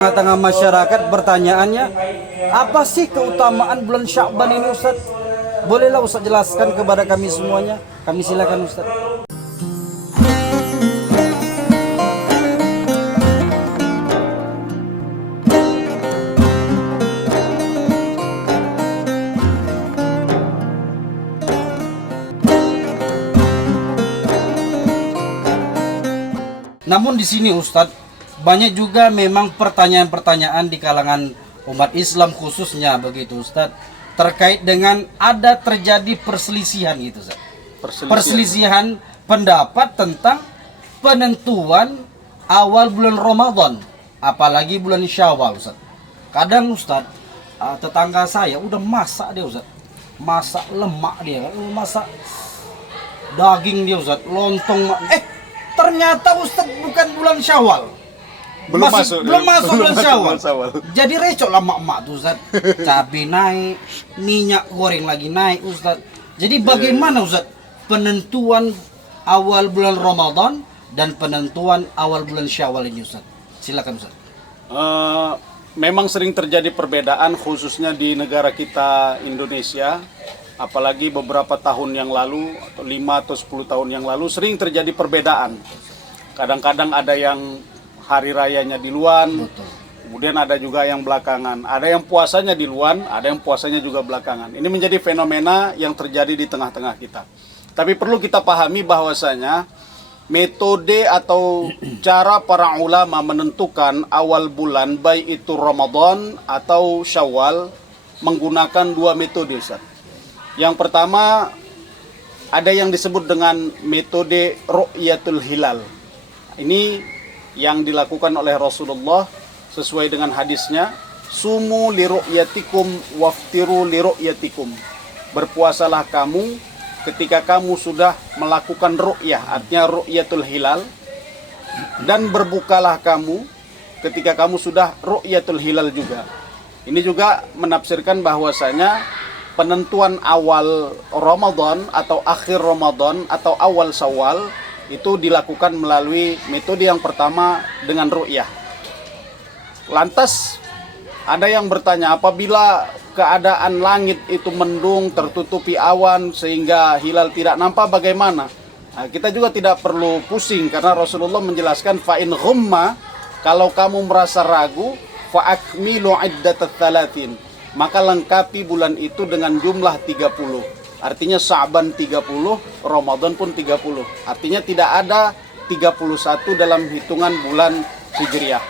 Tengah-tengah masyarakat pertanyaannya, apa sih keutamaan bulan Sya'ban ini Ustaz? Bolehlah Ustaz jelaskan kepada kami semuanya? Kami silakan Ustaz. Namun di sini Ustadz, banyak juga memang pertanyaan-pertanyaan di kalangan umat Islam khususnya begitu Ustadz, terkait dengan ada terjadi perselisihan gitu Ustadz. Perselisihan pendapat tentang penentuan awal bulan Ramadan, apalagi bulan Syawal Ustadz. Kadang Ustadz, tetangga saya udah masak dia Ustadz, masak lemak dia, masak daging dia Ustadz, lontong. Ternyata Ustadz bukan bulan Syawal. Belum masuk bulan Syawal. Jadi recok lah mak-mak tuh Ustadz. Cabai naik, minyak goreng lagi naik Ustadz. Jadi bagaimana Ustadz penentuan awal bulan Ramadan dan penentuan awal bulan Syawal ini Ustadz? Silakan Ustadz. Memang sering terjadi perbedaan khususnya di negara kita Indonesia. Apalagi beberapa tahun yang lalu, atau 5 atau 10 tahun yang lalu, sering terjadi perbedaan. Kadang-kadang ada yang hari rayanya di luar, kemudian ada juga yang belakangan. Ada yang puasanya di luar, ada yang puasanya juga belakangan. Ini menjadi fenomena yang terjadi di tengah-tengah kita. Tapi perlu kita pahami bahwasanya metode atau cara para ulama menentukan awal bulan, baik itu Ramadan atau Syawal, menggunakan dua metode Ustaz. Yang pertama, ada yang disebut dengan metode ru'yatul hilal. Ini yang dilakukan oleh Rasulullah sesuai dengan hadisnya, sumu li ru'yatikum waftiru li ru'yatikum. Berpuasalah kamu ketika kamu sudah melakukan ru'yah, artinya ru'yatul hilal, dan berbukalah kamu ketika kamu sudah ru'yatul hilal juga. Ini juga menafsirkan bahwasanya penentuan awal Ramadan atau akhir Ramadan atau awal Syawal itu dilakukan melalui metode yang pertama dengan ru'yah. Lantas ada yang bertanya, apabila keadaan langit itu mendung, tertutupi awan sehingga hilal tidak nampak, bagaimana? Nah, kita juga tidak perlu pusing karena Rasulullah menjelaskan fa'in ghumma, kalau kamu merasa ragu, fa'akmilu iddatat thalathin, maka lengkapi bulan itu dengan jumlah 30. Artinya Sya'ban 30, Ramadan pun 30. Artinya tidak ada 31 dalam hitungan bulan Hijriah.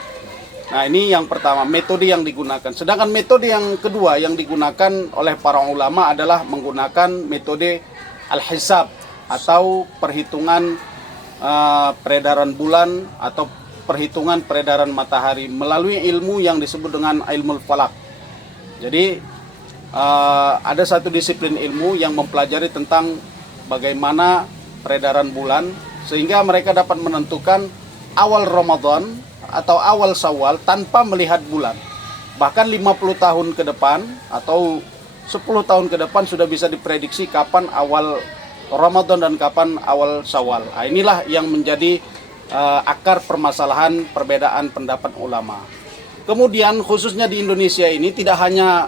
Nah, ini yang pertama, metode yang digunakan. Sedangkan metode yang kedua yang digunakan oleh para ulama adalah menggunakan metode al-hisab atau perhitungan peredaran bulan atau perhitungan peredaran matahari melalui ilmu yang disebut dengan ilmu falak. Jadi ada satu disiplin ilmu yang mempelajari tentang bagaimana peredaran bulan sehingga mereka dapat menentukan awal Ramadan atau awal Syawal tanpa melihat bulan. Bahkan 50 tahun ke depan atau 10 tahun ke depan sudah bisa diprediksi kapan awal Ramadan dan kapan awal Syawal. Nah, inilah yang menjadi akar permasalahan perbedaan pendapat ulama. Kemudian khususnya di Indonesia ini tidak hanya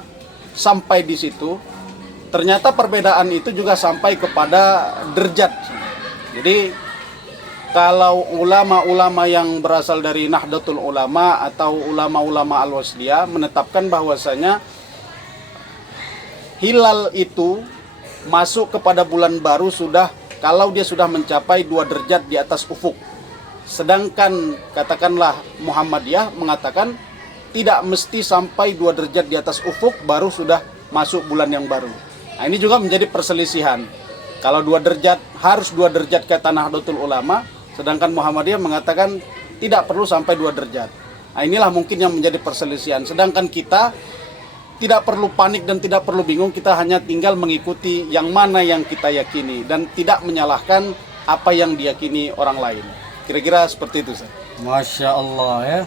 sampai di situ, ternyata perbedaan itu juga sampai kepada derajat. Jadi kalau ulama-ulama yang berasal dari Nahdlatul Ulama atau ulama-ulama Al-Wasliyah menetapkan bahwasanya hilal itu masuk kepada bulan baru sudah kalau dia sudah mencapai 2 derajat di atas ufuk. Sedangkan katakanlah Muhammadiyah mengatakan tidak mesti sampai 2 derajat di atas ufuk baru sudah masuk bulan yang baru. Nah, ini juga menjadi perselisihan. Kalau 2 derajat harus 2 derajat kata Nahdlatul Ulama, sedangkan Muhammadiyah mengatakan tidak perlu sampai 2 derajat. Nah, inilah mungkin yang menjadi perselisihan. Sedangkan kita tidak perlu panik dan tidak perlu bingung, kita hanya tinggal mengikuti yang mana yang kita yakini dan tidak menyalahkan apa yang diyakini orang lain. Kira-kira seperti itu, Ustaz. Masya Allah ya.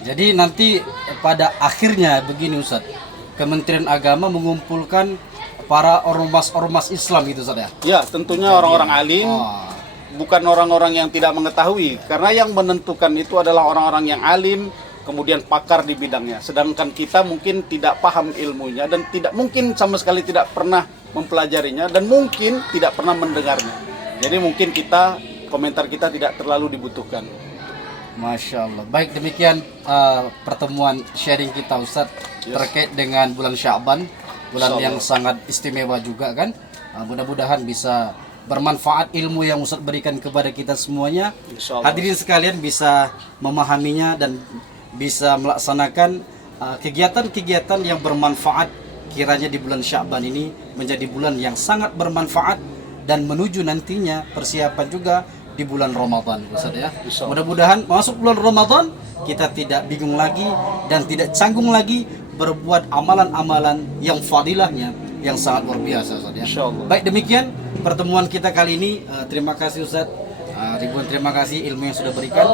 Jadi nanti pada akhirnya begini Ustadz, Kementerian Agama mengumpulkan para ormas-ormas Islam gitu Ustadz ya? Ya, tentunya orang-orang alim, bukan orang-orang yang tidak mengetahui. Karena yang menentukan itu adalah orang-orang yang alim, kemudian pakar di bidangnya. Sedangkan kita mungkin tidak paham ilmunya dan tidak mungkin sama sekali tidak pernah mempelajarinya dan mungkin tidak pernah mendengarnya. Jadi mungkin komentar kita tidak terlalu dibutuhkan. Masya Allah. Baik, demikian pertemuan sharing kita Ustadz terkait dengan bulan Sya'ban, bulan yang sangat istimewa juga kan. Mudah-mudahan bisa bermanfaat ilmu yang Ustadz berikan kepada kita semuanya. Hadirin sekalian bisa memahaminya dan bisa melaksanakan kegiatan-kegiatan yang bermanfaat kiranya di bulan Sya'ban ini menjadi bulan yang sangat bermanfaat dan menuju nantinya persiapan juga di bulan Ramadan Ustaz ya. Mudah-mudahan masuk bulan Ramadan kita tidak bingung lagi dan tidak canggung lagi berbuat amalan-amalan yang fadilahnya yang sangat luar biasa Ustaz ya. Baik, demikian pertemuan kita kali ini. Terima kasih Ustaz. Ribuan terima kasih ilmu yang sudah berikan.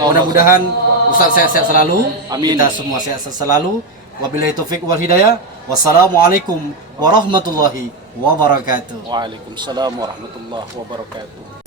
Mudah-mudahan Ustaz sehat-sehat selalu. Amin. Kita semua sehat-sehat selalu. Wabillahi taufik wal hidayah. Wassalamualaikum warahmatullahi wabarakatuh. Waalaikumsalam warahmatullahi wabarakatuh.